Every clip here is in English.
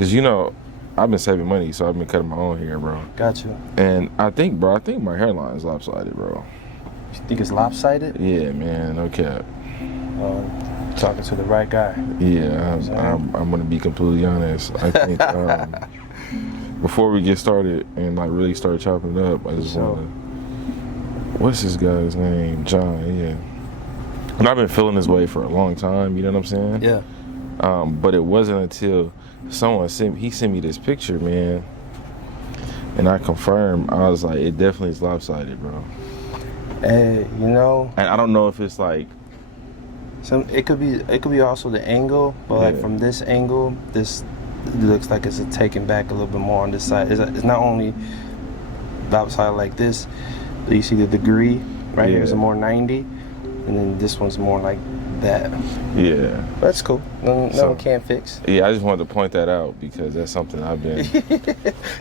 Because, I've been saving money, so I've been cutting my own hair, bro. Gotcha. And I think my hairline is lopsided, bro. You think it's lopsided? Yeah, man, no cap. Talking to the right guy. Yeah, I'm going to be completely honest. I think before we get started and like really start chopping it up, I just want to... What's this guy's name? John, yeah. And I've been feeling this way for a long time, you know what I'm saying? Yeah. But it wasn't until someone sent me this picture, man. And I confirmed, I was like, it definitely is lopsided, bro. Hey, And I don't know if it's like... It could be also the angle, but like from this angle, this looks like it's taken back a little bit more on this side. It's not only lopsided like this, but you see the degree right here is a more 90, and then this one's more like that. Yeah. That's cool. No one can fix. Yeah, I just wanted to point that out because that's something I've been...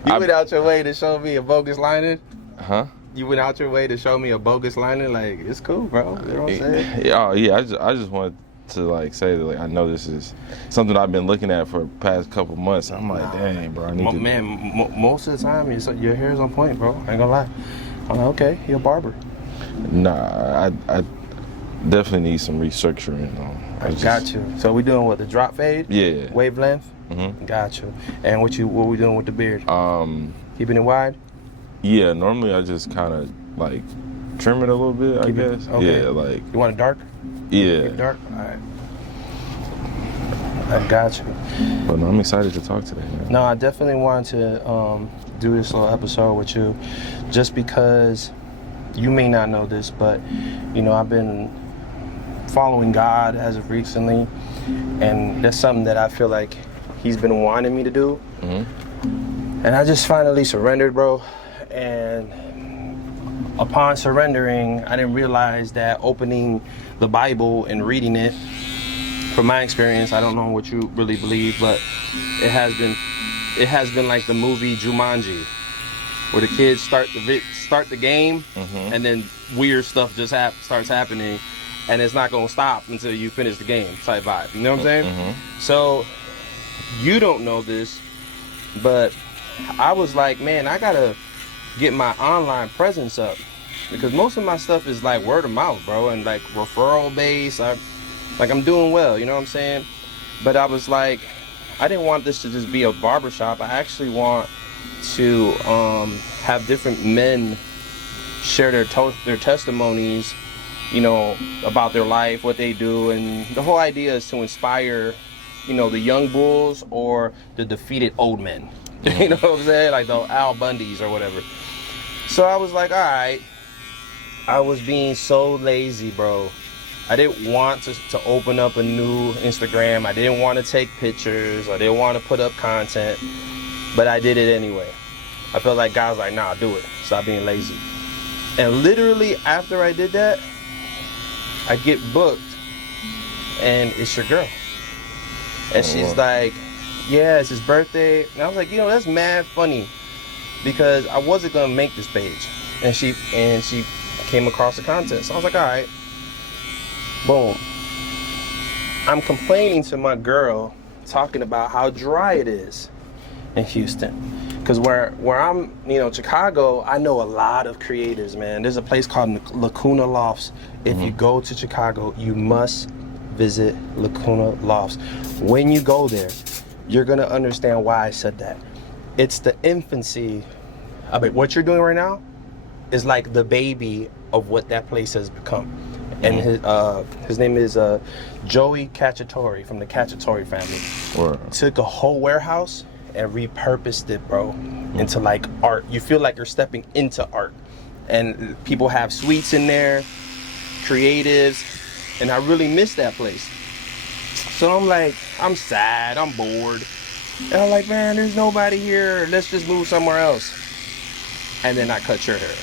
You went out your way to show me a bogus lining? Huh? You went out your way to show me a bogus lining? Like, it's cool, bro. You know what I'm saying? Oh, yeah. I just wanted to like say that like I know this is something I've been looking at for the past couple months. I'm like, dang, bro. I need to... Man, most of the time, your hair's on point, bro. I ain't gonna lie. I'm like, okay, you're a barber. Nah, I definitely need some restructuring. Got you. So we doing what, the drop fade? Yeah. Wavelength? Mm-hmm. Got you. And what we doing with the beard? Keeping it wide? Yeah, normally I just kind of like trim it a little bit, I guess. Okay. Yeah, like... You want it dark? Yeah. Dark? All right. I got you. But no, I'm excited to talk today, man. No, I definitely wanted to do this little episode with you just because you may not know this, but, I've been following God as of recently, and that's something that I feel like He's been wanting me to do. Mm-hmm. And I just finally surrendered, bro. And upon surrendering, I didn't realize that opening the Bible and reading it, from my experience, I don't know what you really believe, but it has been like the movie Jumanji, where the kids start the game, mm-hmm. and then weird stuff just starts happening, and it's not gonna stop until you finish the game type vibe. You know what I'm saying? Mm-hmm. So you don't know this, but I was like, man, I gotta get my online presence up, because most of my stuff is like word of mouth, bro, and like referral based. I'm doing well, you know what I'm saying? But I was like, I didn't want this to just be a barbershop. I actually want to have different men share their testimonies, about their life, what they do, and the whole idea is to inspire, the young bulls or the defeated old men. You know what I'm saying? Like the Al Bundys or whatever. So I was like, all right. I was being so lazy, bro. I didn't want to open up a new Instagram. I didn't want to take pictures. I didn't want to put up content. But I did it anyway. I felt like God was like, nah, do it. Stop being lazy. And literally after I did that, I get booked. And it's your girl. And she's like, yeah, it's his birthday. And I was like, that's mad funny, because I wasn't gonna make this page. And she came across the content. So I was like, all right. Boom. I'm complaining to my girl, talking about how dry it is in Houston. Because where I'm, Chicago, I know a lot of creatives, man. There's a place called Lacuna Lofts. If you go to Chicago, you must visit Lacuna Lofts. When you go there, you're gonna understand why I said that. It's the infancy. I mean, what you're doing right now is like the baby of what that place has become. And his name is Joey Cacciatore from the Cacciatore family. Wow. Took a whole warehouse and repurposed it, bro, into like art. You feel like you're stepping into art. And people have suites in there, creatives, and I really miss that place. So I'm like, I'm sad, I'm bored. And I'm like, man, there's nobody here. Let's just move somewhere else. And then I cut your hair.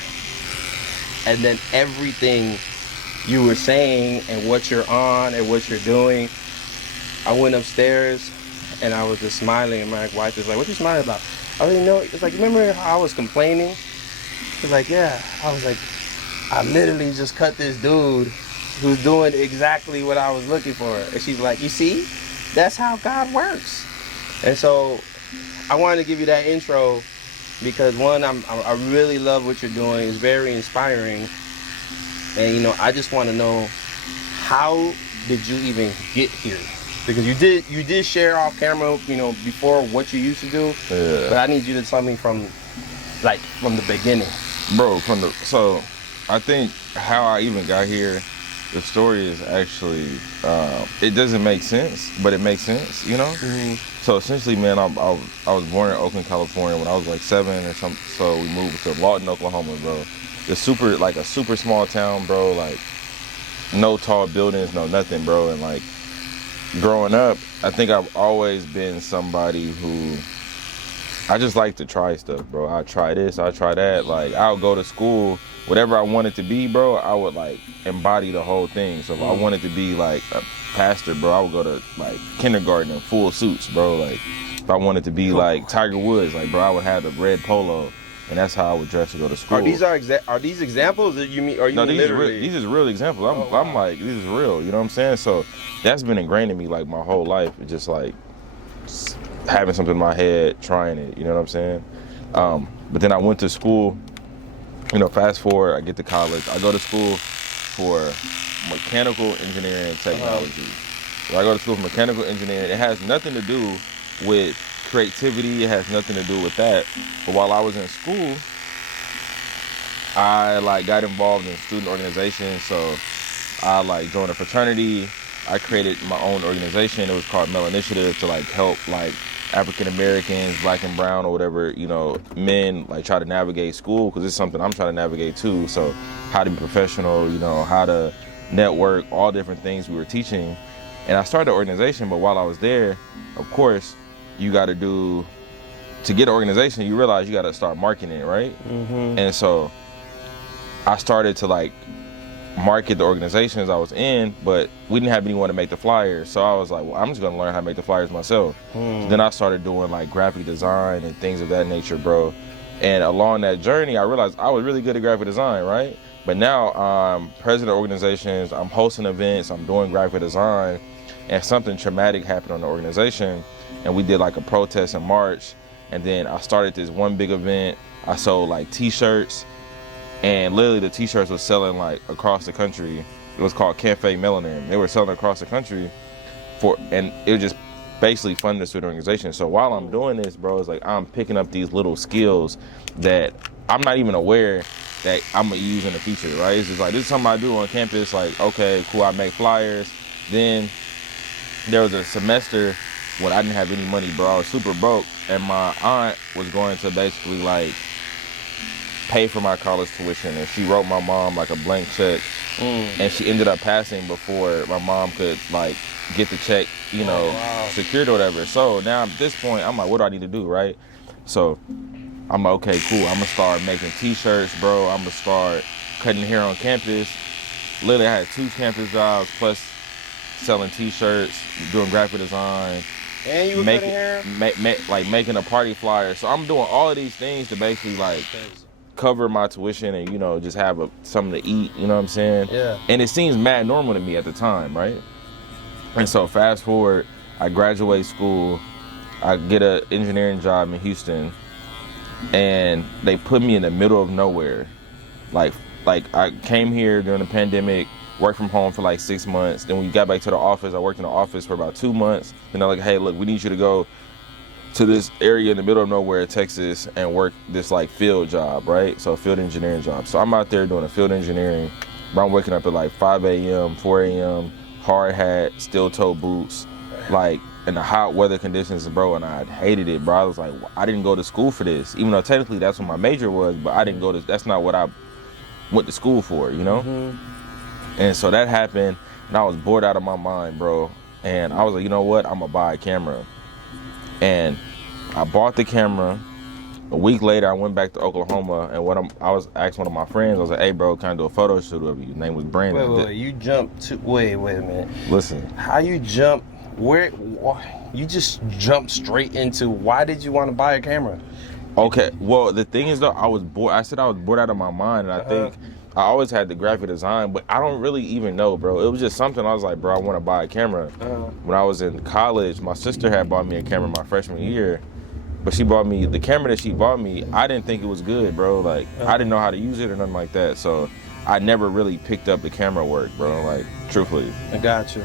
And then everything you were saying and what you're on and what you're doing, I went upstairs and I was just smiling, and my wife was like, what you smiling about? I didn't know. It's like, remember how I was complaining? She's like, yeah. I was like, I literally just cut this dude who's doing exactly what I was looking for. And she's like, you see, that's how God works. And so I wanted to give you that intro because one, I really love what you're doing. It's very inspiring, and you know, I just want to know, how did you even get here? Because you did share off camera, you know, before what you used to do. Yeah. But I need you to tell me from the beginning. Bro, so I think how I even got here, the story is actually, it doesn't make sense, but it makes sense, you know? Mm-hmm. So essentially, man, I was born in Oakland, California when I was like 7 or something. So we moved to Lawton, Oklahoma, bro. It's a super small town, bro. Like no tall buildings, no nothing, bro. And like growing up, I think I've always been somebody who, I just like to try stuff, bro. I try this, I try that. Like I'll go to school, whatever I wanted to be, bro, I would like embody the whole thing. So if I wanted to be like a pastor, bro, I would go to like kindergarten in full suits, bro. Like if I wanted to be like Tiger Woods, like bro, I would have the red polo, and that's how I would dress to go to school. Are these examples that you mean? Or you no, mean literally? These is real examples. I'm like, this is real. You know what I'm saying? So that's been ingrained in me like my whole life. It's just like having something in my head, trying it. You know what I'm saying? But then I went to school. You know, fast forward, I get to college. I go to school for mechanical engineering and technology. So I go to school for mechanical engineering. It has nothing to do with creativity. It has nothing to do with that. But while I was in school, I like got involved in student organizations. So I like joined a fraternity. I created my own organization. It was called Mel Initiative to like help like African Americans, black and brown or whatever, you know, men like try to navigate school, because it's something I'm trying to navigate too. So how to be professional, you know, how to network, all different things we were teaching. And I started the organization, but while I was there, of course, you got to get an organization, you realize you got to start marketing it, right? Mm-hmm. And so I started to like market the organizations I was in, but we didn't have anyone to make the flyers. So I was like, well, I'm just gonna learn how to make the flyers myself. So then I started doing like graphic design and things of that nature, bro. And along that journey, I realized I was really good at graphic design, right? But now I'm president of organizations, I'm hosting events, I'm doing graphic design, and something traumatic happened on the organization, and we did like a protest in March, and then I started this one big event. I sold like t-shirts, and literally the t-shirts was selling like across the country. It was called Cafe Melanin. They were selling across the country and it was just basically funding the student organization. So while I'm doing this, bro, it's like I'm picking up these little skills that I'm not even aware that I'm gonna use in the future, right? It's just like, this is something I do on campus, like, okay, cool, I make flyers. Then there was a semester when I didn't have any money, bro. I was super broke, and my aunt was going to basically like pay for my college tuition, and she wrote my mom like a blank check, and she ended up passing before my mom could like get the check, you know, secured or whatever. So now at this point, I'm like, what do I need to do, right? So I'm like, okay, cool, I'm gonna start making t-shirts, bro. I'm gonna start cutting hair on campus. Literally, I had 2 campus jobs plus selling t-shirts, doing graphic design, and you were cutting hair, like making a party flyer. So I'm doing all of these things to basically like cover my tuition and, you know, just have something to eat, you know what I'm saying? Yeah. And it seems mad normal to me at the time, right? And so fast forward, I graduate school, I get an engineering job in Houston, and they put me in the middle of nowhere. Like I came here during the pandemic, worked from home for like 6 months. Then when we got back to the office, I worked in the office for about 2 months. Then they're like, hey, look, we need you to go to this area in the middle of nowhere, Texas, and work this like field job, right? So a field engineering job. So I'm out there doing a field engineering, but I'm waking up at like 5 a.m., 4 a.m., hard hat, steel toe boots, like in the hot weather conditions, bro, and I hated it, bro. I was like, I didn't go to school for this, even though technically that's what my major was, but I didn't that's not what I went to school for, you know? Mm-hmm. And so that happened, and I was bored out of my mind, bro. And I was like, you know what? I'm gonna buy a camera. And I bought the camera. A week later, I went back to Oklahoma, and I was asked one of my friends, I was like, hey, bro, can I do a photo shoot of you? His name was Brandon. Wait, you jumped to, wait a minute. Listen. How you jump, you just jumped straight into, why did you want to buy a camera? Okay, well, the thing is, though, I was bored. I said I was bored out of my mind, and I think I always had the graphic design, but I don't really even know, bro. It was just something I was like, bro, I want to buy a camera. When I was in college, my sister had bought me a camera my freshman year, But she bought me, the camera that she bought me, I didn't think it was good, bro. Like, I didn't know how to use it or nothing like that. So I never really picked up the camera work, bro, like, truthfully. I got you.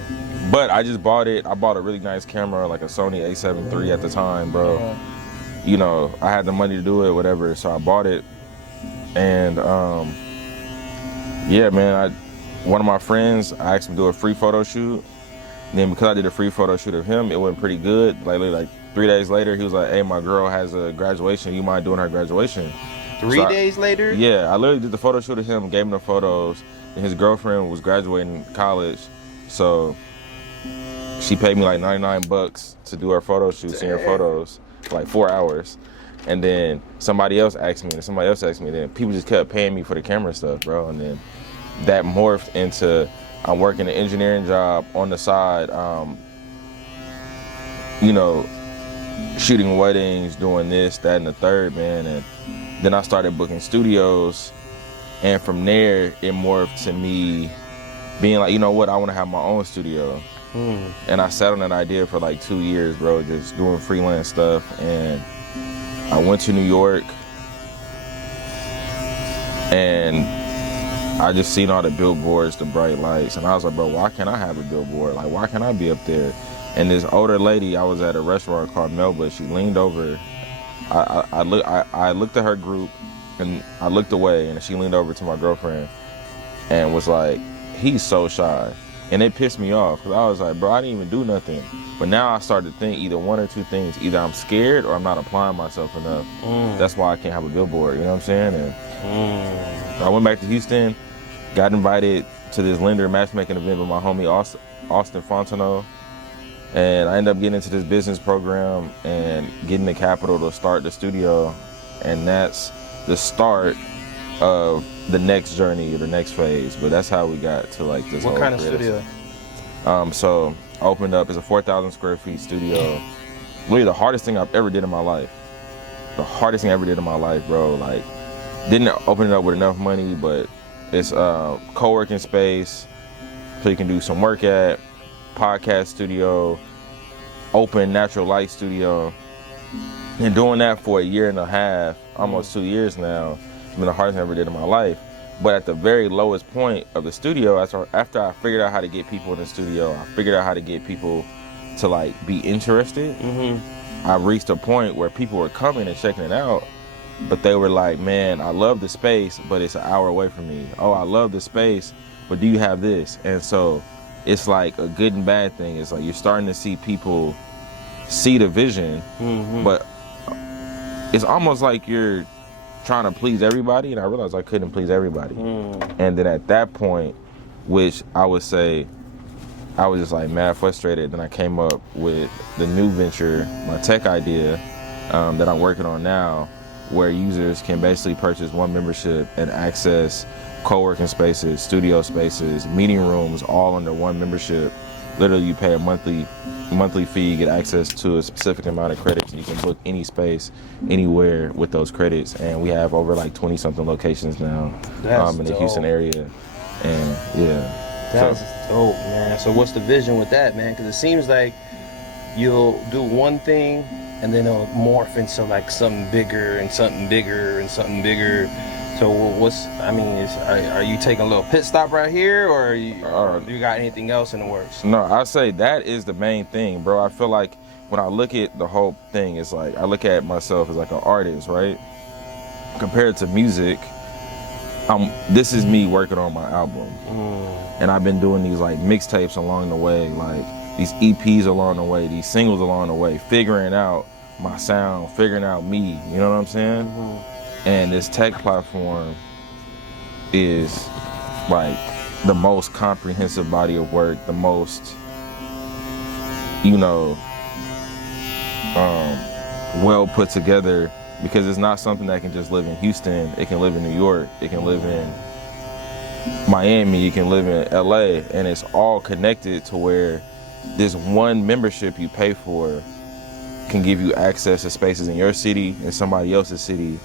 But I just bought it. I bought a really nice camera, like a Sony A7 III at the time, bro. You know, I had the money to do it, whatever, so I bought it. And, yeah, man, one of my friends, I asked him to do a free photo shoot. And then because I did a free photo shoot of him, it went pretty good. Like 3 days later, he was like, hey, my girl has a graduation. You mind doing her graduation? 3 days later? Yeah, I literally did the photo shoot of him, gave him the photos. And his girlfriend was graduating college. So she paid me like $99 to do her photo shoot, seeing her photos, like 4 hours. And then somebody else asked me, and somebody else asked me. And then people just kept paying me for the camera stuff, bro. And then that morphed into I'm working an engineering job on the side, you know, shooting weddings, doing this, that, and the third, man. And then I started booking studios. And from there, it morphed to me being like, you know what, I want to have my own studio. And I sat on that idea for like 2 years, bro, just doing freelance stuff. And I went to New York, and I just seen all the billboards, the bright lights, and I was like, bro, why can't I have a billboard? Like, why can't I be up there? And this older lady, I was at a restaurant called Melba, she leaned over. I looked at her group, and I looked away, and she leaned over to my girlfriend and was like, he's so shy. And it pissed me off, because I was like, bro, I didn't even do nothing. But now I started to think either one or two things. Either I'm scared or I'm not applying myself enough. That's why I can't have a billboard, you know what I'm saying? And I went back to Houston, got invited to this lender matchmaking event with my homie Austin Fontenot. And I ended up getting into this business program and getting the capital to start the studio. And that's the start of the next journey or the next phase. But that's how we got to like this. What kind of studio? So I opened up, it's a 4,000 square feet studio. Really the hardest thing I've ever did in my life. The hardest thing I ever did in my life, bro. Like, didn't open it up with enough money, but it's a co-working space so you can do some work at, podcast studio, open natural light studio. And doing that for a year and a half, almost 2 years now, it's been the hardest thing I ever did in my life. But at the very lowest point of the studio, after I figured out how to get people in the studio, I figured out how to get people to like be interested. I reached a point where people were coming and checking it out, but they were like, man, I love the space, but it's an hour away from me. Oh, I love the space, but do you have this? And so it's like a good and bad thing. It's like you're starting to see people see the vision, but it's almost like you're trying to please everybody, and I realized I couldn't please everybody. And then at that point, which I would say, I was just like mad frustrated. Then I came up with the new venture, my tech idea that I'm working on now, where users can basically purchase one membership and access co-working spaces, studio spaces, meeting rooms, all under one membership. Literally, you pay a monthly fee, get access to a specific amount of credits, and you can book any space, anywhere with those credits. And we have over like 20-something locations now in the Houston area. And yeah. That's dope, man. So what's the vision with that, man? Because it seems like you'll do one thing, and then it'll morph into like something bigger and something bigger and something bigger. So are you taking a little pit stop right here, or do you got anything else in the works? No, I say that is the main thing, bro. I feel like when I look at the whole thing, it's like I look at myself as like an artist, right? Compared to music, this is me working on my album. And I've been doing these like mixtapes along the way, like these EPs along the way, these singles along the way, figuring out my sound, figuring out me, you know what I'm saying? And this tech platform is like the most comprehensive body of work, the most, well put together, because it's not something that can just live in Houston. It can live in New York, it can live in Miami, it can live in LA, and it's all connected to where this one membership you pay for can give you access to spaces in your city and somebody else's city.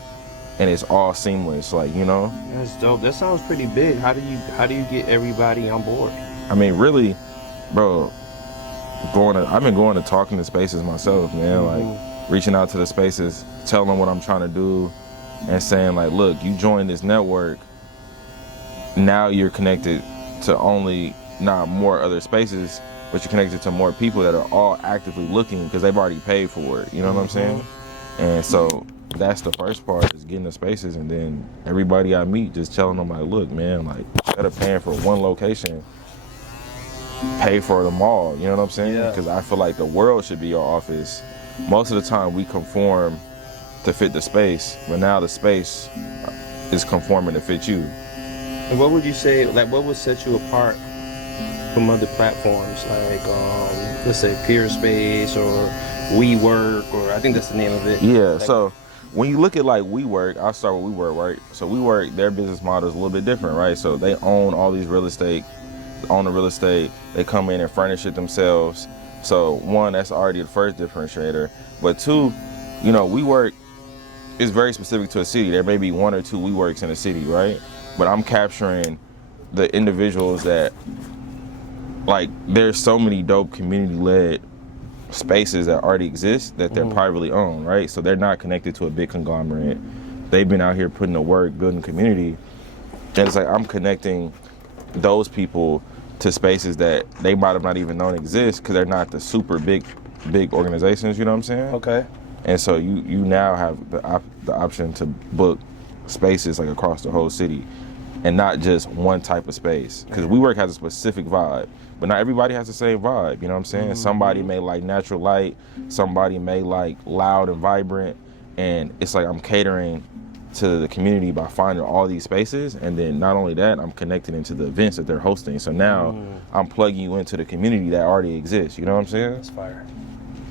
And it's all seamless, like, That's dope. That sounds pretty big. How do you get everybody on board? I mean, really, bro, I've been going to talking to spaces myself, man. Like, reaching out to the spaces, telling them what I'm trying to do, and saying like, look, you joined this network, now you're connected to only not more other spaces, but you're connected to more people that are all actively looking because they've already paid for it. You know what I'm saying? And so that's the first part, is getting the spaces, and then everybody I meet, just telling them like, look, man, like, instead of paying for one location, pay for them all. You know what I'm saying? Because I feel like the world should be your office. Most of the time we conform to fit the space, but now the space is conforming to fit you. And what would you say, like, what would set you apart from other platforms, like, let's say Peerspace or WeWork, or I think that's the name of it? Yeah, like, so when you look at like WeWork, I'll start with WeWork, right? So WeWork, their business model is a little bit different, right? So they own all these real estate, they come in and furnish it themselves. So one, that's already the first differentiator. But two, you know, WeWork is very specific to a city. There may be one or two WeWorks in a city, right? But I'm capturing the individuals that, like, there's so many dope community-led spaces that already exist that they're privately owned, right? So they're not connected to a big conglomerate. They've been out here putting the work, building community. And it's like I'm connecting those people to spaces that they might have not even known exist because they're not the super big organizations, you know what I'm saying? Okay. And so you now have the option to book spaces like across the whole city, and not just one type of space. Because WeWork has a specific vibe, but not everybody has the same vibe, you know what I'm saying? Somebody may like natural light, somebody may like loud and vibrant, and it's like I'm catering to the community by finding all these spaces, and then not only that, I'm connecting into the events that they're hosting. So now I'm plugging you into the community that already exists, you know what I'm saying? That's fire.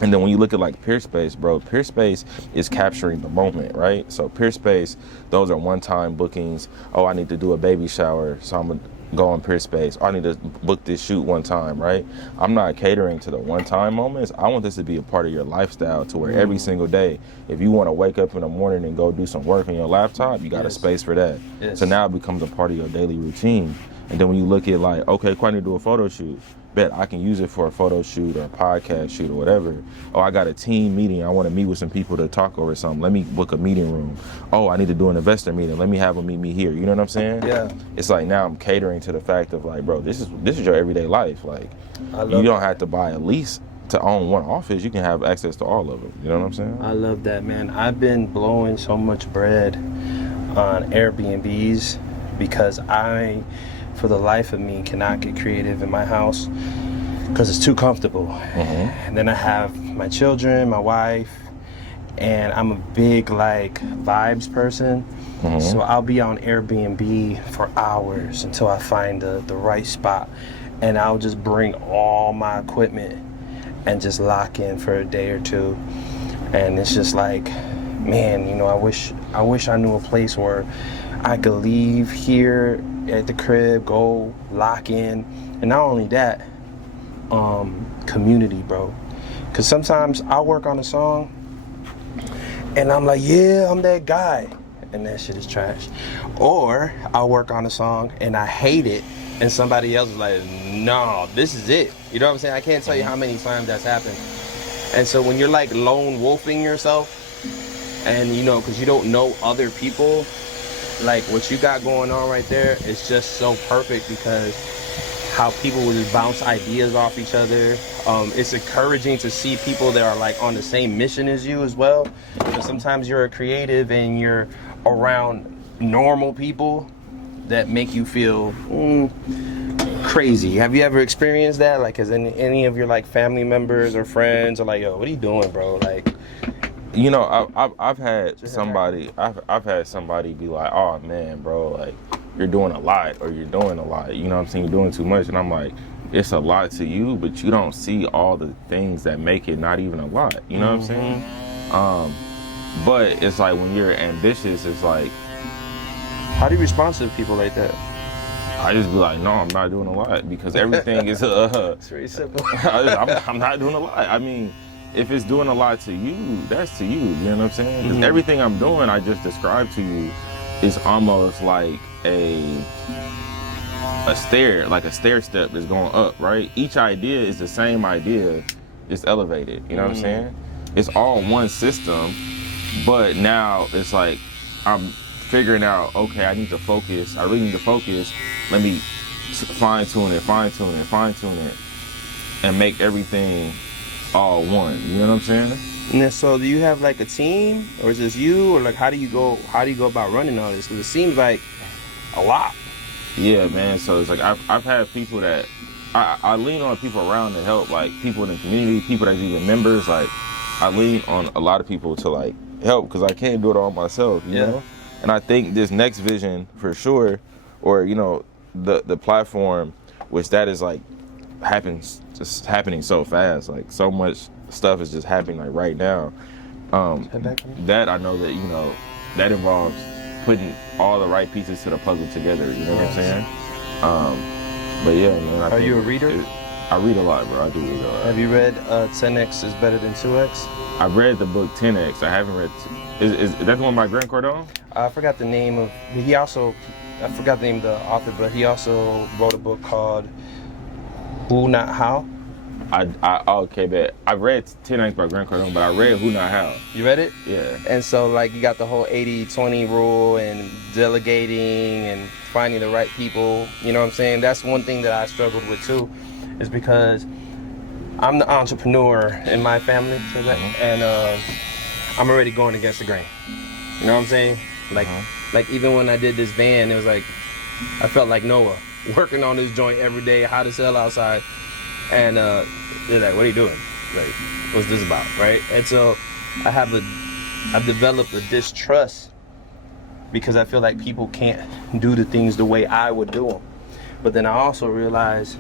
And then when you look at like Peerspace, bro, Peerspace is capturing the moment, right? So Peerspace, those are one-time bookings. Oh, I need to do a baby shower, so I'm gonna go on Peerspace. I need to book this shoot one time, right? I'm not catering to the one-time moments. I want this to be a part of your lifestyle, to where every single day, if you want to wake up in the morning and go do some work on your laptop, you got a space for that. So now it becomes a part of your daily routine. And then when you look at like, okay, I need to do a photo shoot. Bet I can use it for a photo shoot or a podcast shoot or whatever. Oh, I got a team meeting. I want to meet with some people to talk over something. Let me book a meeting room. Oh, I need to do an investor meeting. Let me have them meet me here. You know what I'm saying? Yeah. It's like now I'm catering to the fact of like, bro, this is your everyday life. Like, you don't have to buy a lease to own one office. You can have access to all of them. You know what I'm saying? I love that, man. I've been blowing so much bread on Airbnbs because I, for the life of me, cannot get creative in my house because it's too comfortable. And then I have my children, my wife, and I'm a big like vibes person. So I'll be on Airbnb for hours until I find the right spot, and I'll just bring all my equipment and just lock in for a day or two. And it's just like, man, you know, I wish I knew a place where I could leave here at the crib, go lock in, and not only that, community, bro. Because sometimes I'll work on a song and I'm like, yeah, I'm that guy, and that shit is trash. Or I'll work on a song and I hate it, and somebody else is like, no, this is it. You know what I'm saying? I can't tell you how many times that's happened. And so when you're like lone wolfing yourself, and you know, because you don't know other people, like what you got going on right there is just so perfect, because how people will just bounce ideas off each other. It's encouraging to see people that are like on the same mission as you as well. Because sometimes you're a creative and you're around normal people that make you feel crazy. Have you ever experienced that? Like, has any of your like family members or friends are like, yo, what are you doing, bro? Like, you know, I've had somebody be like, oh man, bro, like, you're doing a lot, or you're doing a lot, you know what I'm saying, you're doing too much. And I'm like, it's a lot to you, but you don't see all the things that make it not even a lot, you know what I'm saying? But it's like when you're ambitious, it's like, how do you respond to people like that? I just be like, no, I'm not doing a lot, because everything is it's very simple. I'm not doing a lot. I mean, if it's doing a lot to you, that's to you, you know what I'm saying? Because everything I'm doing, I just described to you, is almost like a stair step that's going up, right? Each idea is the same idea, just elevated, you know what I'm saying? it's all one system, but now it's like I'm figuring out, okay, I need to focus. I really need to focus. Let me fine tune it, and make everything all one. You know what I'm saying? And then, so do you have like a team, or is this you, or like how do you go about running all this? Because it seems like a lot. Yeah, man. So it's like I've had people that I lean on people around to help, like people in the community, people that's even members. Like I lean on a lot of people to like help because I can't do it all myself. You know. And I think this next vision for sure, or you know, the platform, which that is like just happening so fast. Like so much stuff is just happening like right now. That I know that, you know, that involves putting all the right pieces to the puzzle together. You know what I'm saying? But yeah, man. Are you a reader? I read a lot, bro. I do read a lot. Have you read 10X is better than 2X? I read the book 10X. I haven't read. Is that the one by Grant Cardone? I forgot the name of. I forgot the name of the author, but he also wrote a book called Who Not How. Okay, but I read 10X by Grant Cardone, but I read Who Not How. You read it? Yeah. And so like you got the whole 80-20 rule and delegating and finding the right people. You know what I'm saying? That's one thing that I struggled with too, is because I'm the entrepreneur in my family, and I'm already going against the grain. You know what I'm saying? Like even when I did this van, it was like I felt like Noah working on this joint every day, how to sell outside. And they're like, what are you doing? Like, what's this about, right? And so I've developed a distrust because I feel like people can't do the things the way I would do them. But then I also realized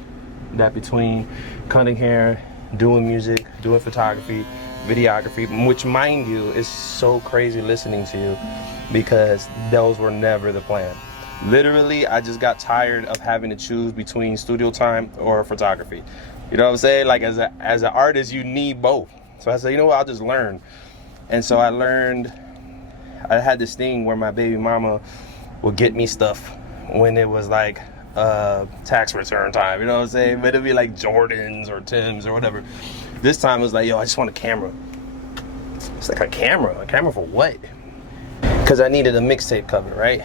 that between cutting hair, doing music, doing photography, videography, which mind you is so crazy listening to you because those were never the plan. Literally, I just got tired of having to choose between studio time or photography. You know what I'm saying? Like as an artist, you need both. So I said, you know what, I'll just learn. And so I learned, I had this thing where my baby mama would get me stuff when it was like tax return time, you know what I'm saying? But it'd be like Jordans or Timbs or whatever. This time it was like, yo, I just want a camera. It's like a camera for what? Because I needed a mixtape cover, right?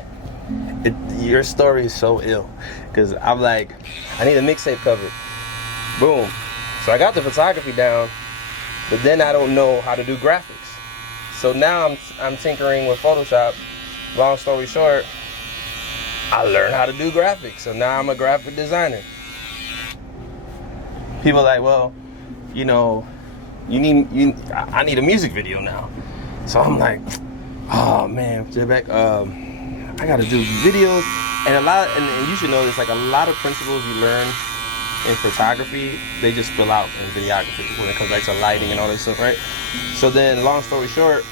Your story is so ill because I'm like, I need a mixtape cover. Boom. So I got the photography down, but then I don't know how to do graphics. So now I'm tinkering with Photoshop. Long story short, I learned how to do graphics. So now I'm a graphic designer. People are like, well, you know, I need a music video now. So I'm like, oh man, I gotta do videos, and you should know this, like a lot of principles you learn in photography, they just spill out in videography when it comes back to lighting and all that stuff, right? So then, long story short,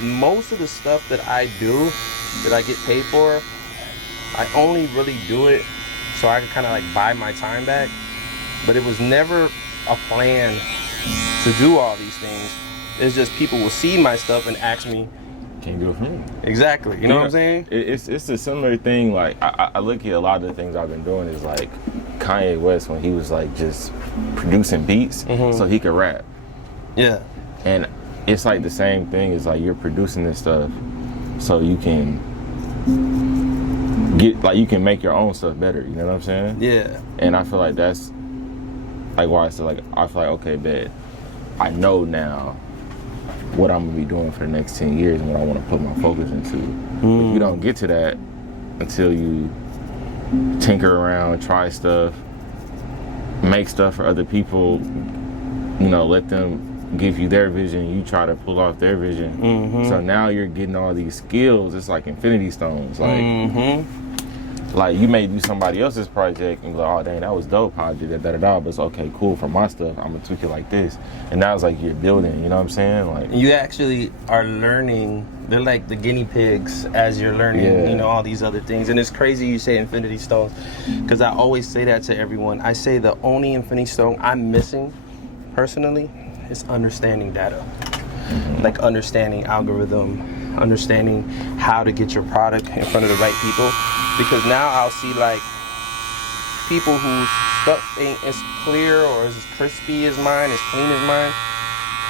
most of the stuff that I do, that I get paid for, I only really do it so I can kind of like buy my time back, but it was never a plan to do all these things. It's just people will see my stuff and ask me, can't do it for me. Exactly. You know what I'm saying? It's a similar thing. Like I look at a lot of the things I've been doing is like Kanye West when he was like just producing beats so he could rap. Yeah. And it's like the same thing. It's like you're producing this stuff so you can you can make your own stuff better. You know what I'm saying? Yeah. And I feel like that's like why I said like I feel like okay, bet I know now what I'm gonna be doing for the next 10 years and what I want to put my focus into. If you don't get to that until you tinker around, try stuff, make stuff for other people, you know, let them give you their vision, you try to pull off their vision. So now you're getting all these skills. It's like infinity stones. Like you may do somebody else's project and be like, oh dang, that was dope how I did that, but it's okay, cool, for my stuff, I'm gonna tweak it like this. And now it's like you're building, you know what I'm saying? Like you actually are learning, they're like the guinea pigs as you're learning, you know, all these other things. And it's crazy you say infinity stones, because I always say that to everyone. I say the only infinity stone I'm missing, personally, is understanding data. Like understanding algorithm, understanding how to get your product in front of the right people. Because now I'll see like people whose stuff ain't as clear or as crispy as mine, as clean as mine.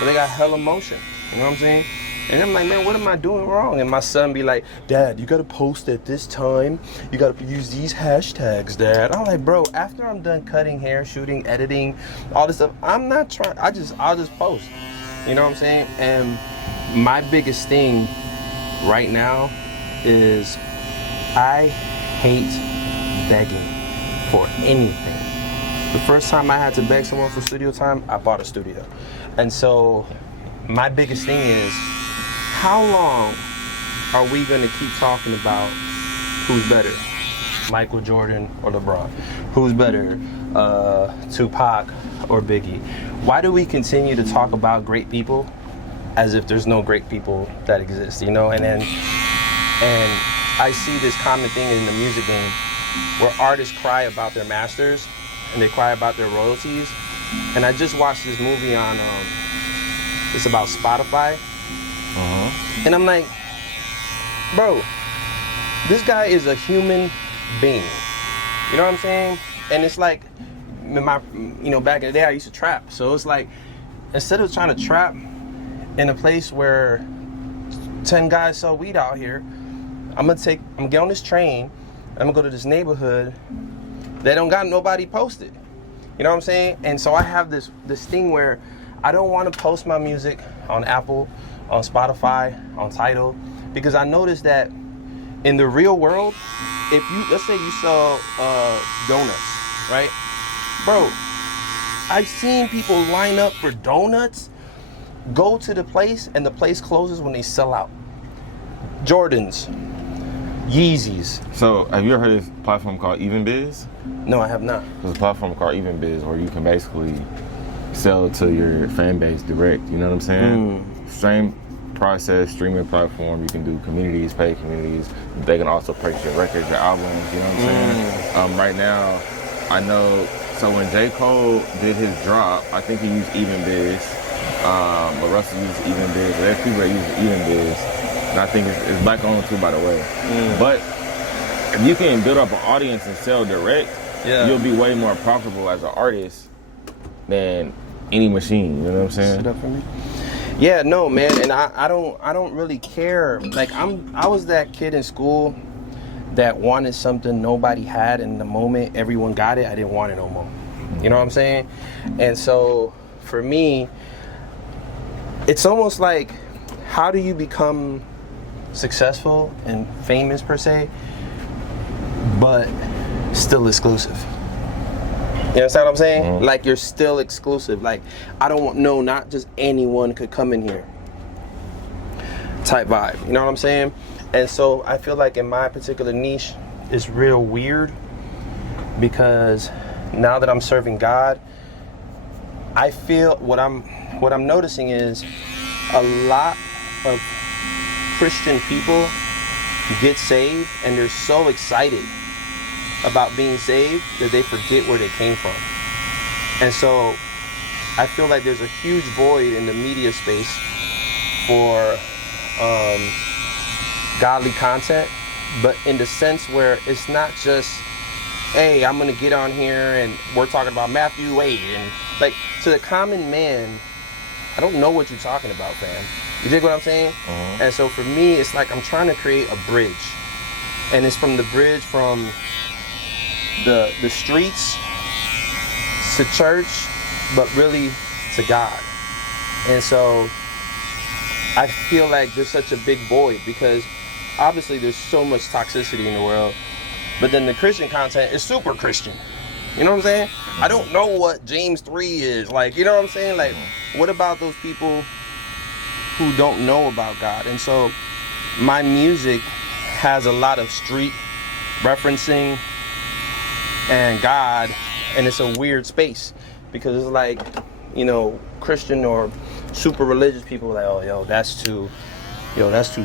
but they got hella motion. You know what I'm saying? And I'm like, man, what am I doing wrong? And my son be like, Dad, you gotta post at this time. You gotta use these hashtags, Dad. I'm like, bro, after I'm done cutting hair, shooting, editing, all this stuff, I'm not trying. I'll just post. You know what I'm saying? And my biggest thing right now is I hate begging for anything. The first time I had to beg someone for studio time, I bought a studio. And so my biggest thing is, how long are we gonna keep talking about who's better, Michael Jordan or LeBron? Who's better, Tupac or Biggie? Why do we continue to talk about great people as if there's no great people that exist, you know? And I see this common thing in the music game where artists cry about their masters and they cry about their royalties. And I just watched this movie on, it's about Spotify. And I'm like, bro, this guy is a human being. You know what I'm saying? And it's like, back in the day I used to trap. So it's like, instead of trying to trap in a place where 10 guys sell weed out here, I'm gonna get on this train, I'm gonna go to this neighborhood that don't got nobody posted. You know what I'm saying? And so I have this thing where I don't want to post my music on Apple, on Spotify, on Tidal, because I noticed that in the real world, if you, let's say you sell donuts, right? Bro, I've seen people line up for donuts, go to the place, and the place closes when they sell out. Jordans, Yeezys. So, have you ever heard of this platform called EvenBiz? No, I have not. There's a platform called EvenBiz where you can basically sell to your fan base direct. You know what I'm saying? Same process, streaming platform. You can do communities, paid communities. They can also purchase your records, your albums. You know what I'm saying? Right now, I know. So when J. Cole did his drop, I think he used EvenBiz. But Russell used EvenBiz. There's people that use EvenBiz. And I think it's black owned too, by the way. But if you can build up an audience and sell direct, you'll be way more profitable as an artist than any machine. You know what I'm saying? Sit up for me. Yeah, no, man, and I don't really care. Like I was that kid in school that wanted something nobody had, and the moment everyone got it, I didn't want it no more. You know what I'm saying? And so for me, it's almost like, how do you become successful and famous per se, but still exclusive? You understand what I'm saying? Like, you're still exclusive. Like, I don't know, not just anyone could come in here type vibe. You know what I'm saying? And so I feel like in my particular niche, it's real weird, because now that I'm serving God, I feel what I'm noticing is a lot of Christian people get saved and they're so excited about being saved that they forget where they came from. And so I feel like there's a huge void in the media space for godly content, but in the sense where it's not just, hey, I'm gonna get on here and we're talking about Matthew 8, and like, to the common man, I don't know what you're talking about, fam. You dig what I'm saying? And so for me, it's like I'm trying to create a bridge, and it's from the bridge from the streets to church, but really to God. And so I feel like there's such a big void, because obviously there's so much toxicity in the world, but then the Christian content is super Christian. You know what I'm saying? I don't know what James 3 is. Like, you know what I'm saying? Like, what about those people who don't know about God? And so my music has a lot of street referencing and God, and it's a weird space, because it's like, you know, Christian or super religious people are like, oh, that's too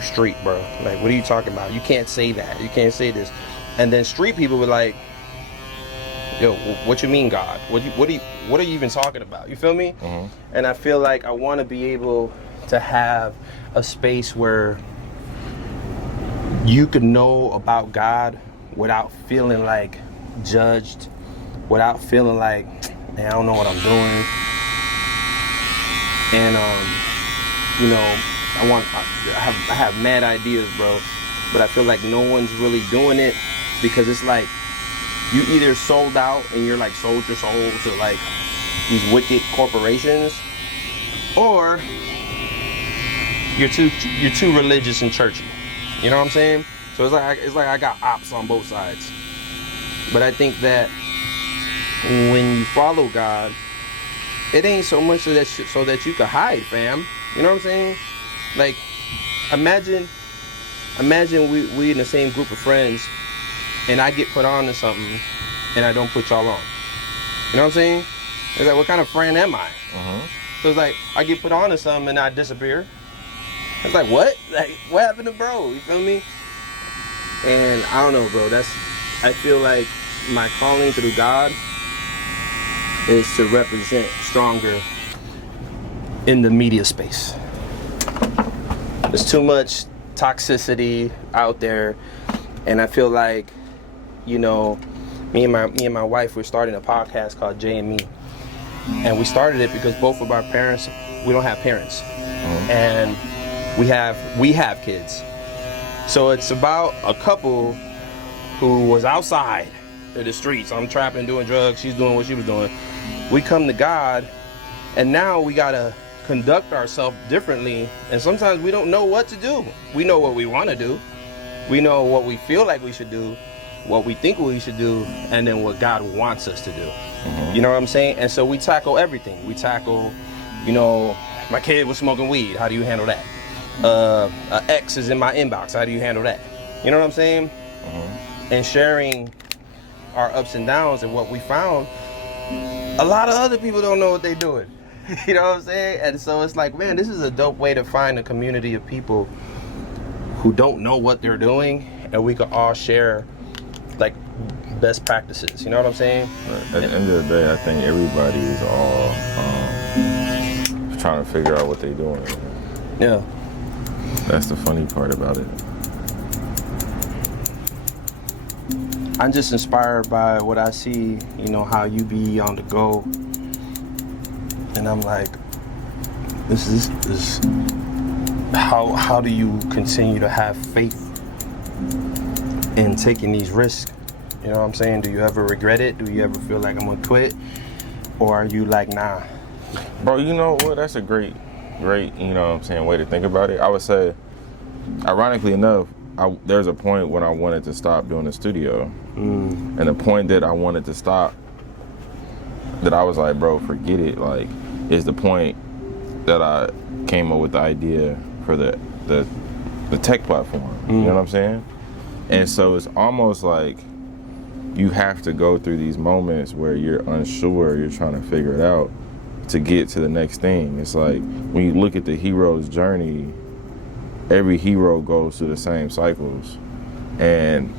street, bro. Like, what are you talking about? You can't say that. You can't say this. And then street people were like, yo, what you mean, God? What are you even talking about? You feel me? And I feel like I want to be able to have a space where you could know about God without feeling like judged, without feeling like, man, I don't know what I'm doing. And I have mad ideas, bro, but I feel like no one's really doing it because it's like you either sold out and you're like sold your soul to like these wicked corporations, or you're too religious and churchy. You know what I'm saying? So it's like I got ops on both sides. But I think that when you follow God, it ain't so much so that you can hide, fam. You know what I'm saying? Like, imagine we in the same group of friends, and I get put on to something, and I don't put y'all on. You know what I'm saying? It's like, what kind of friend am I? So it's like, I get put on to something and I disappear. It's like, what? Like, what happened to bro? You feel me? And I don't know, bro. I feel like my calling through God is to represent stronger in the media space. There's too much toxicity out there, and I feel like, you know, me and my wife, we're starting a podcast called J and Me, and we started it because both of our parents, we don't have parents, and we have kids. So it's about a couple who was outside in the streets. I'm trapping, doing drugs. She's doing what she was doing. We come to God, and now we gotta conduct ourselves differently. And sometimes we don't know what to do. We know what we want to do. We know what we feel like we should do, what we think we should do, and then what God wants us to do. You know what I'm saying? And so we tackle everything. We tackle, you know, my kid was smoking weed. How do you handle that? An ex is in my inbox. How do you handle that? You know what I'm saying? And sharing our ups and downs and what we found, a lot of other people don't know what they're doing. You know what I'm saying? And so it's like, man, this is a dope way to find a community of people who don't know what they're doing, and we can all share like best practices. You know what I'm saying? At the end of the day, I think everybody is all trying to figure out what they're doing. Yeah. That's the funny part about it. I'm just inspired by what I see, you know, how you be on the go. And I'm like, this is how do you continue to have faith in taking these risks? You know what I'm saying? Do you ever regret it? Do you ever feel like I'm gonna quit? Or are you like, nah? Bro, you know what? That's a great, you know what I'm saying, way to think about it. I would say, ironically enough, there's a point when I wanted to stop doing the studio. And the point that I wanted to stop, that I was like, bro, forget it, like, is the point that I came up with the idea for the tech platform. You know what I'm saying? And so it's almost like you have to go through these moments where you're unsure, you're trying to figure it out to get to the next thing. It's like when you look at the hero's journey, every hero goes through the same cycles. And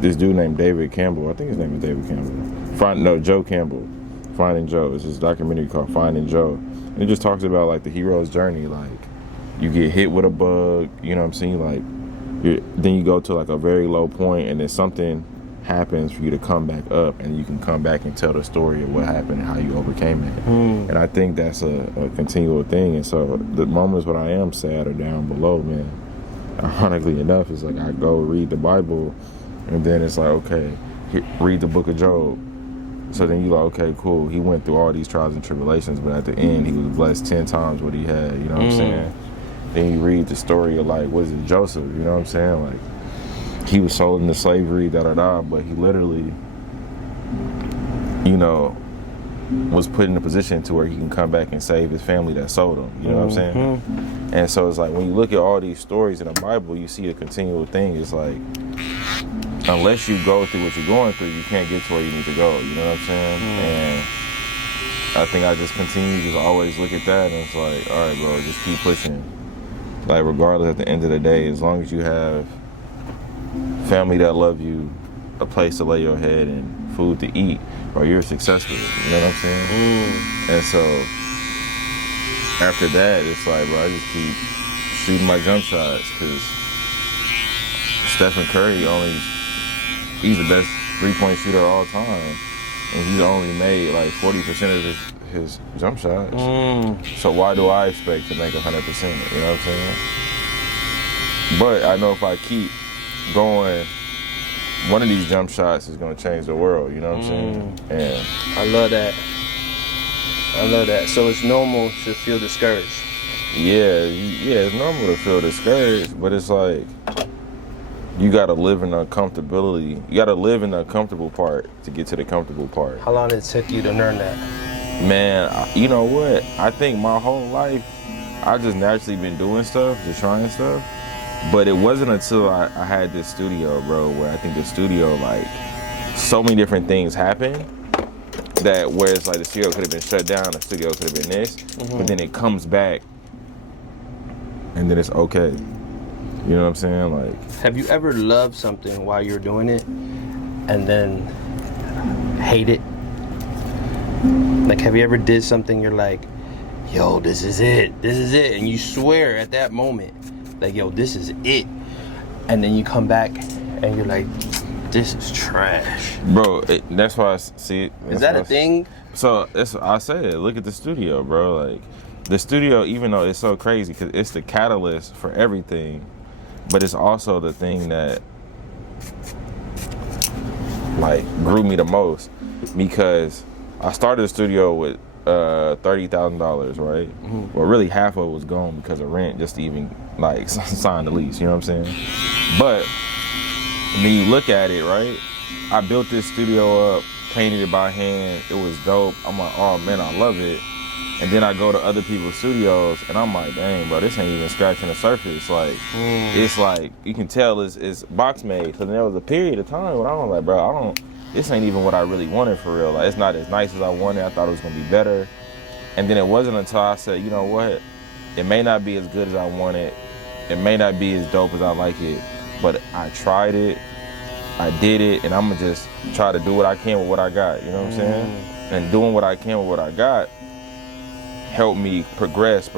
this dude named David Campbell, I think his name is David Campbell. Joe Campbell, Finding Joe. It's this documentary called Finding Joe. And it just talks about like the hero's journey. Like you get hit with a bug, you know what I'm saying? Like then you go to like a very low point, and then something happens for you to come back up, and you can come back and tell the story of what happened and how you overcame it. And I think that's a continual thing. And so the moments when I am sad or down below, man, ironically enough, it's like I go read the Bible, and then it's like, okay, read the book of Job. So then you're like, okay, cool. He went through all these trials and tribulations, but at the end, he was blessed 10 times what he had. You know what I'm saying? Then you read the story of like, what is it, Joseph? You know what I'm saying? Like, he was sold into slavery, but he literally, you know, was put in a position to where he can come back and save his family that sold him. You know what I'm saying? And so it's like, when you look at all these stories in the Bible, you see a continual thing. It's like, unless you go through what you're going through, you can't get to where you need to go. You know what I'm saying? And I think I just continue to always look at that, and it's like, all right, bro, just keep pushing. Like, regardless, at the end of the day, as long as you have family that love you, a place to lay your head, and food to eat, or you're successful. You know what I'm saying? And so after that, it's like, bro, I just keep shooting my jump shots, because Stephen Curry he's the best 3-point shooter of all time, and he's only made like 40% of his jump shots. So why do I expect to make 100%? You know what I'm saying? But I know if I keep going, one of these jump shots is gonna change the world. You know what I'm saying? And I love that. I love that. So it's normal to feel discouraged. Yeah, it's normal to feel discouraged, but it's like you gotta live in the comfortability. You gotta live in the comfortable part to get to the comfortable part. How long did it take you to learn that? Man, you know what? I think my whole life, I just naturally been doing stuff, just trying stuff. But it wasn't until I had this studio, bro, where I think the studio, like, so many different things happened that where it's like the studio could have been shut down, the studio could have been this, but then it comes back and then it's okay. You know what I'm saying? Like, have you ever loved something while you're doing it and then hate it? Like, have you ever did something you're like, yo, this is it, and you swear at that moment, like, yo, this is it, and then you come back and you're like, this is trash, bro. That's why I see it. Is that a thing? So I said, look at the studio, bro. Like, the studio, even though it's so crazy, because it's the catalyst for everything, but it's also the thing that like grew me the most, because I started the studio with $30,000, right? Well, really half of it was gone because of rent, just to even like sign the lease. You know what I'm saying? But when you look at it, right? I built this studio up, painted it by hand. It was dope. I'm like, oh man, I love it. And then I go to other people's studios, and I'm like, dang, bro, this ain't even scratching the surface. Like, it's like, you can tell it's box made. So there was a period of time when I was like, bro, this ain't even what I really wanted for real. Like, it's not as nice as I wanted. I thought it was gonna be better. And then it wasn't until I said, you know what? It may not be as good as I wanted. It may not be as dope as I like it, but I tried it, I did it, and I'm gonna just try to do what I can with what I got, you know what I'm saying? And doing what I can with what I got helped me progress.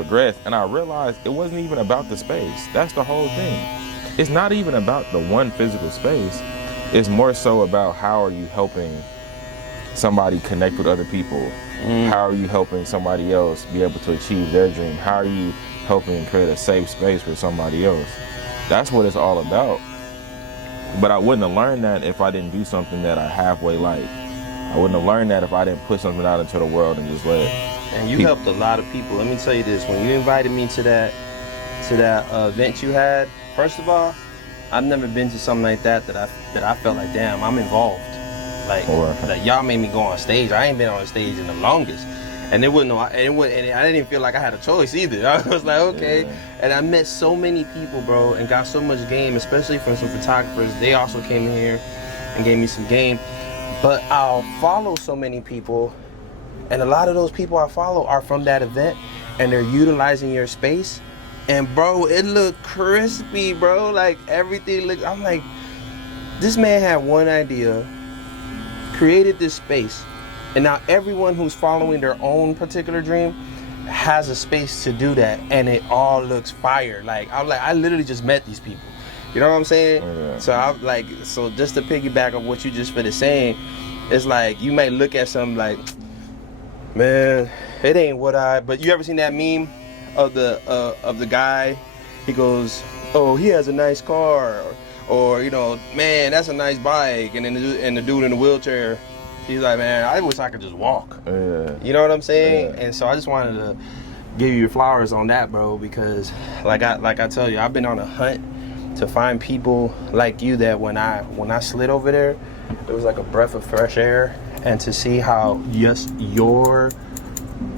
And I realized it wasn't even about the space. That's the whole thing. It's not even about the one physical space. It's more so about how are you helping somebody connect with other people? How are you helping somebody else be able to achieve their dream? How are you helping create a safe space for somebody else? That's what it's all about. But I wouldn't have learned that if I didn't do something that I halfway like. I wouldn't have learned that if I didn't put something out into the world and just let it. And you helped a lot of people. Let me tell you this: when you invited me to that event you had, first of all, I've never been to something like that I felt like, damn, I'm involved. Like y'all made me go on stage. I ain't been on stage in the longest, and and I didn't even feel like I had a choice either. I was like, okay. Yeah. And I met so many people, bro, and got so much game, especially from some photographers. They also came in here and gave me some game. But I'll follow so many people, and a lot of those people I follow are from that event, and they're utilizing your space. And bro, it looked crispy, bro. Like everything looked. I'm like, this man had one idea, created this space, and now everyone who's following their own particular dream has a space to do that, and it all looks fire. Like I literally just met these people. You know what I'm saying? Yeah. So just to piggyback on what you just finished saying, it's like you may look at something like, man, it ain't what but you ever seen that meme of the guy? He goes, oh, he has a nice car, or you know, man, that's a nice bike, and then the dude in the wheelchair, he's like, man, I wish I could just walk. Yeah. You know what I'm saying? Yeah. And so I just wanted to give you your flowers on that, bro, because like I tell you, I've been on a hunt to find people like you that when I slid over there, it was like a breath of fresh air, and to see how just your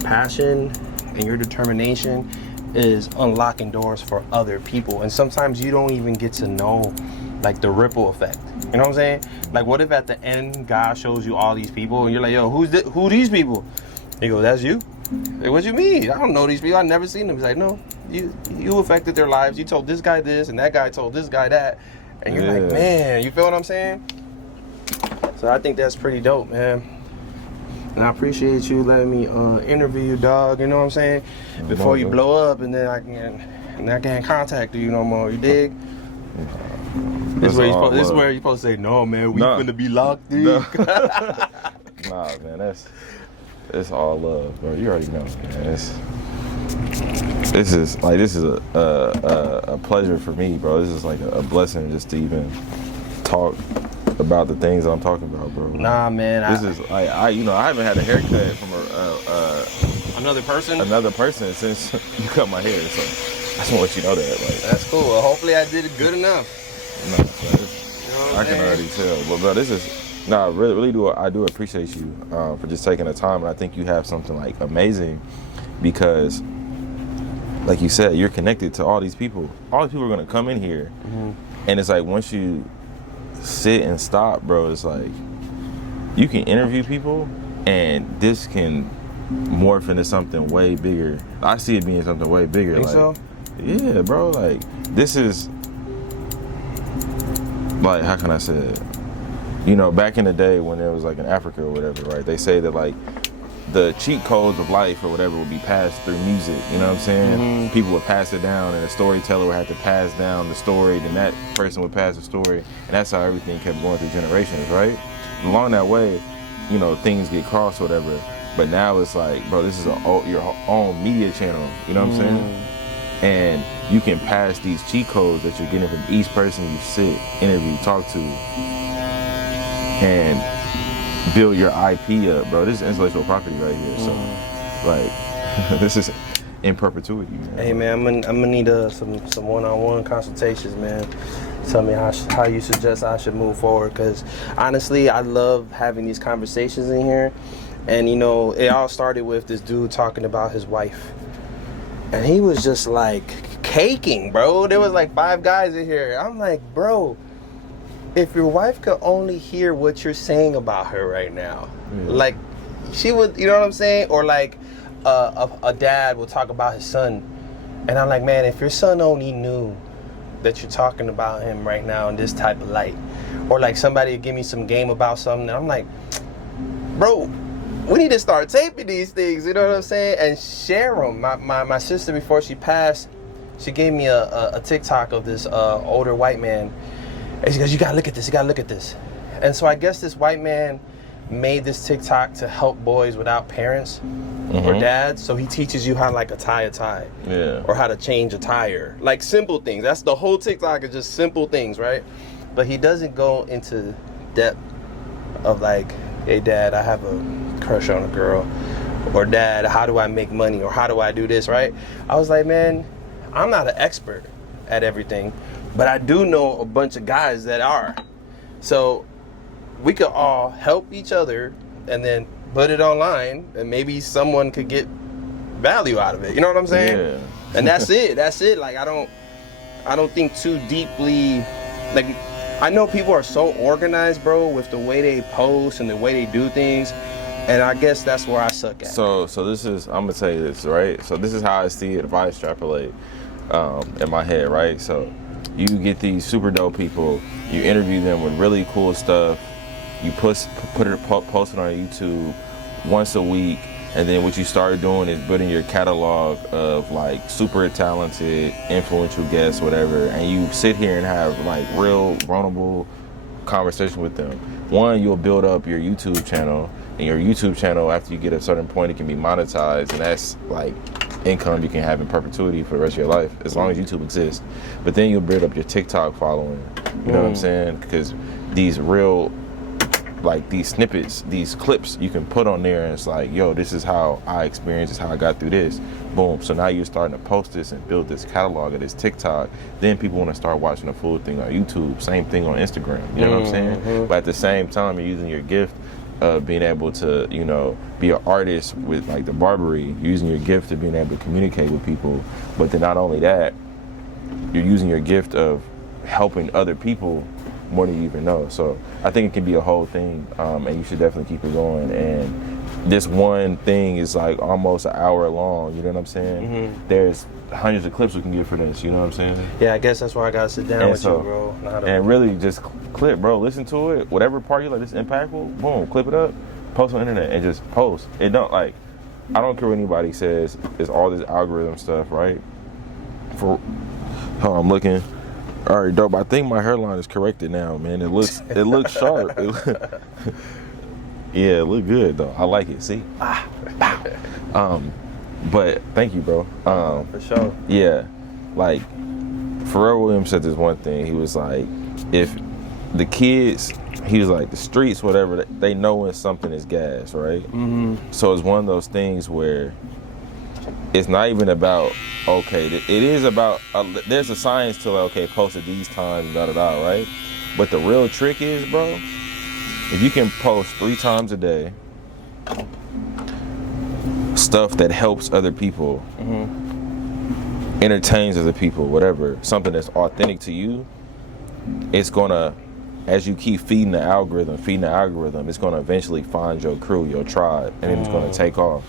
passion and your determination is unlocking doors for other people. And sometimes you don't even get to know like the ripple effect. You know what I'm saying? Like, what if at the end God shows you all these people and you're like, yo, who these people? He goes, that's you? Like, what you mean? I don't know these people. I've never seen them. He's like, no, you affected their lives. You told this guy this, and that guy told this guy that. And you're like, man, you feel what I'm saying? So I think that's pretty dope, man. And I appreciate you letting me interview you, dog. You know what I'm saying? Before you blow up, and then I can't contact you no more. You dig? This is where you're supposed to say, no, man, we finna be locked in. No. Nah, man, It's all love, bro. You already know, man. This is a pleasure for me, bro. This is like a blessing just to even talk about the things I'm talking about, bro. Nah, man. This is I haven't had a haircut from another person since you cut my hair. So I just want to let you know that. Like, that's cool. Well, hopefully I did it good enough. No, I can already tell. But bro, this is I really do. I do appreciate you for just taking the time, and I think you have something like amazing because, like you said, you're connected to all these people. All these people are gonna come in here, and it's like once you sit and stop, bro, it's like you can interview people, and this can morph into something way bigger. I see it being something way bigger. Think like, so? Yeah, bro. Like this is like, how can I say it? You know, back in the day when it was like in Africa or whatever, right? They say that like the cheat codes of life or whatever would be passed through music. You know what I'm saying? People would pass it down, and the storyteller would have to pass down the story. Then that person would pass the story, and that's how everything kept going through generations, right? Along that way, you know, things get crossed or whatever. But now it's like, bro, this is your own media channel. You know what I'm saying? And you can pass these cheat codes that you're getting from each person you sit, interview, talk to, and build your IP up, bro. This is intellectual property right here. So, like, this is in perpetuity, man. Hey, man, I'm gonna need some one-on-one consultations, man. Tell me how you suggest I should move forward, because honestly, I love having these conversations in here. And you know, it all started with this dude talking about his wife, and he was just like caking, bro. There was like 5 guys in here. I'm like, bro, if your wife could only hear what you're saying about her right now, like she would, you know what I'm saying? Or like a dad will talk about his son, and I'm like, man, if your son only knew that you're talking about him right now in this type of light. Or like somebody would give me some game about something, and I'm like, bro, we need to start taping these things, you know what I'm saying, and share them. My sister, before she passed, she gave me a TikTok of this older white man, and she goes, you gotta look at this, you gotta look at this. And so I guess this white man made this TikTok to help boys without parents or dads, so he teaches you how to like tie a tie, or how to change a tire, like simple things. That's the whole TikTok, is just simple things, right? But he doesn't go into depth of like, hey dad, I have a crush on a girl, or dad, how do I make money, or how do I do this, right? I was like, man, I'm not an expert at everything, but I do know a bunch of guys that are. So we could all help each other and then put it online, and maybe someone could get value out of it. You know what I'm saying? Yeah. And that's it. That's it. Like I don't think too deeply. Like I know people are so organized, bro, with the way they post and the way they do things, and I guess that's where I suck at. So this is, I'm gonna tell you this, right? So this is how I see it if I extrapolate in my head, right? So you get these super dope people, you interview them with really cool stuff, you post it on YouTube once a week, and then what you start doing is building your catalog of like super talented, influential guests, whatever, and you sit here and have like real vulnerable conversation with them. One, you'll build up your YouTube channel, and your YouTube channel, after you get a certain point, it can be monetized, and that's like income you can have in perpetuity for the rest of your life, as long as YouTube exists. But then you'll build up your TikTok following, you know what I'm saying? Because these real, like these snippets, these clips you can put on there, and it's like, yo, this is how I experienced, this is how I got through this. Boom. So now you're starting to post this and build this catalog of this TikTok. Then people want to start watching the full thing on YouTube. Same thing on Instagram. You know what I'm saying? But at the same time, you're using your gift of being able to, you know, be an artist with like the barbery, using your gift of being able to communicate with people. But then not only that, you're using your gift of helping other people more than you even know. So I think it can be a whole thing, and you should definitely keep it going. And this one thing is like almost an hour long, you know what I'm saying? There's hundreds of clips we can get for this, you know what I'm saying? Yeah, I guess that's why I gotta sit down with you, bro. And really just clip, bro, listen to it, whatever part you like, this impactful, boom, clip it up, post on the internet, and just post. It don't, like, I don't care what anybody says, it's all this algorithm stuff, right? I'm looking. All right, dope. I think my hairline is corrected now, man. It looks sharp. Yeah, it look good though. I like it. See? But thank you, bro. For sure. Yeah, like Pharrell Williams said this one thing. He was like, if the kids, he was like, the streets, whatever, they know when something is gas, right? Mm-hmm. So it's one of those things where it's not even about, okay, it is about, there's a science to, like, okay, post at these times, da-da-da, right? But the real trick is, bro, if you can post 3 times a day, stuff that helps other people, entertains other people, whatever, something that's authentic to you, it's gonna, as you keep feeding the algorithm, it's gonna eventually find your crew, your tribe, and then it's gonna take off.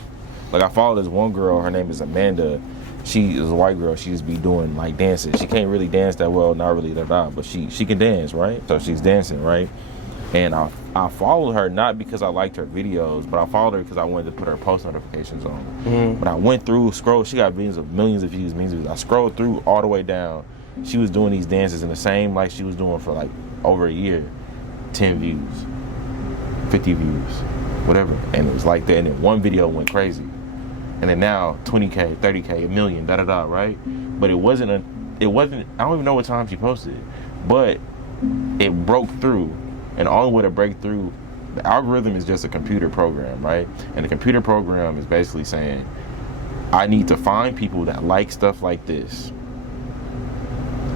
Like, I follow this one girl, her name is Amanda. She is a white girl. She just be doing like dances. She can't really dance that well, not really that, but she can dance, right? So she's dancing, right? And I followed her not because I liked her videos, but I followed her because I wanted to put her post notifications on. But I went through, scrolled, she got millions of views. I scrolled through all the way down. She was doing these dances in the same like she was doing for like over a year. 10 views, 50 views, whatever. And it was like that. And then one video went crazy. And then now 20K, 30K, a million, da-da-da, right? But it wasn't, I don't even know what time she posted, but it broke through. And the only way to break through, the algorithm is just a computer program, right? And the computer program is basically saying, I need to find people that like stuff like this,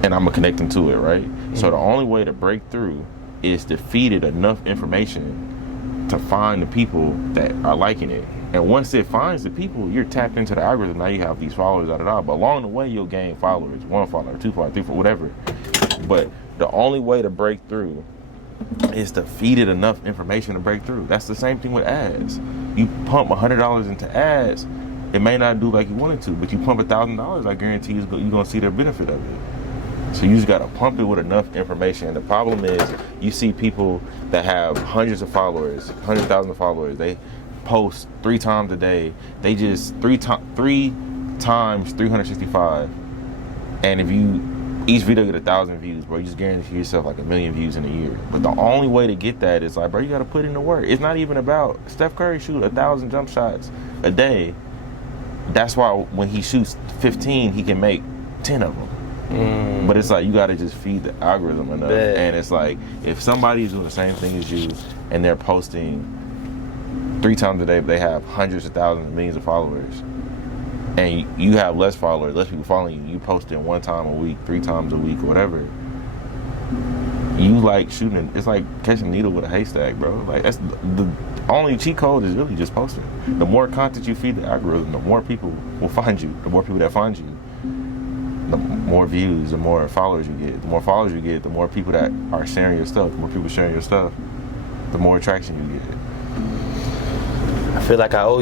and I'm gonna connect them to it, right? So the only way to break through is to feed it enough information to find the people that are liking it. And once it finds the people, you're tapped into the algorithm. Now you have these followers, da-da-da. But along the way, you'll gain followers, 1 follower, 2 followers, 3 followers, whatever. But the only way to break through is to feed it enough information to break through. That's the same thing with ads. You pump $100 into ads, it may not do like you wanted to, but you pump $1,000, I guarantee you're gonna see the benefit of it. So you just gotta pump it with enough information. And the problem is, you see people that have hundreds of followers, 100,000 followers, they post 3 times a day. They just 3 times 365. And if you, each video get 1,000 views, bro, you just guarantee yourself like 1 million views in a year. But the only way to get that is like, bro, you gotta put in the work. It's not even about, Steph Curry shoot 1,000 jump shots a day. That's why when he shoots 15, he can make 10 of them. But it's like, you gotta just feed the algorithm enough. And it's like, if somebody's doing the same thing as you and they're posting 3 times a day, but they have hundreds of thousands and millions of followers, and you have less followers, less people following you, you post in 1 time a week, 3 times a week, whatever, you like shooting, it's like catching a needle with a haystack, bro. Like, that's the only cheat code is really just posting. The more content you feed the algorithm, the more people will find you. The more people that find you, the more views, the more followers you get. The more followers you get, the more people that are sharing your stuff. The more people sharing your stuff, the more traction you get. I feel like I owe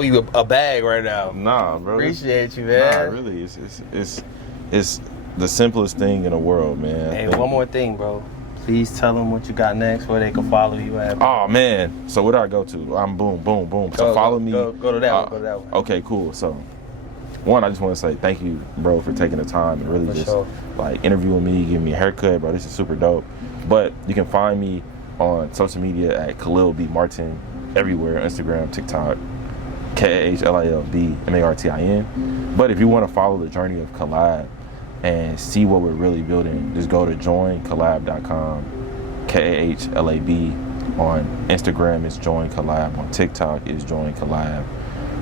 you a bag right now. Nah, bro. Appreciate you, man. Nah, really, it's the simplest thing in the world, man. Hey, one more thing, bro. Please tell them what you got next, where they can follow you at. Oh man, so where do I go to? I'm boom. So follow me. Go to that one. Go to that one. Okay, cool. So, one, I just want to say thank you, bro, for taking the time and really like interviewing me, giving me a haircut, bro. This is super dope. But you can find me on social media at Kahill B Martin everywhere: Instagram, TikTok, Kahill B Martin. But if you want to follow the journey of Collab and see what we're really building, just go to joincollab.com. KAHLAB. On Instagram is Join Collab. On TikTok is Join Collab.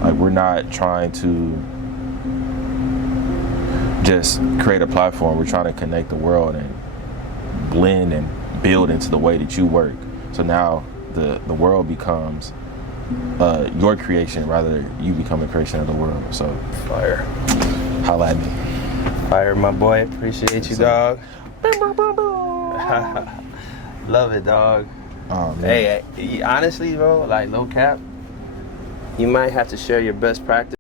Like, we're not trying to just create a platform. We're trying to connect the world and blend and build into the way that you work. So now the world becomes your creation rather than you become a creation of the world. So Fire. Holla at me. Fire, my boy. Appreciate you, dog. Love it, dog. Oh, man. Hey, honestly, bro, like, no cap, you might have to share your best practice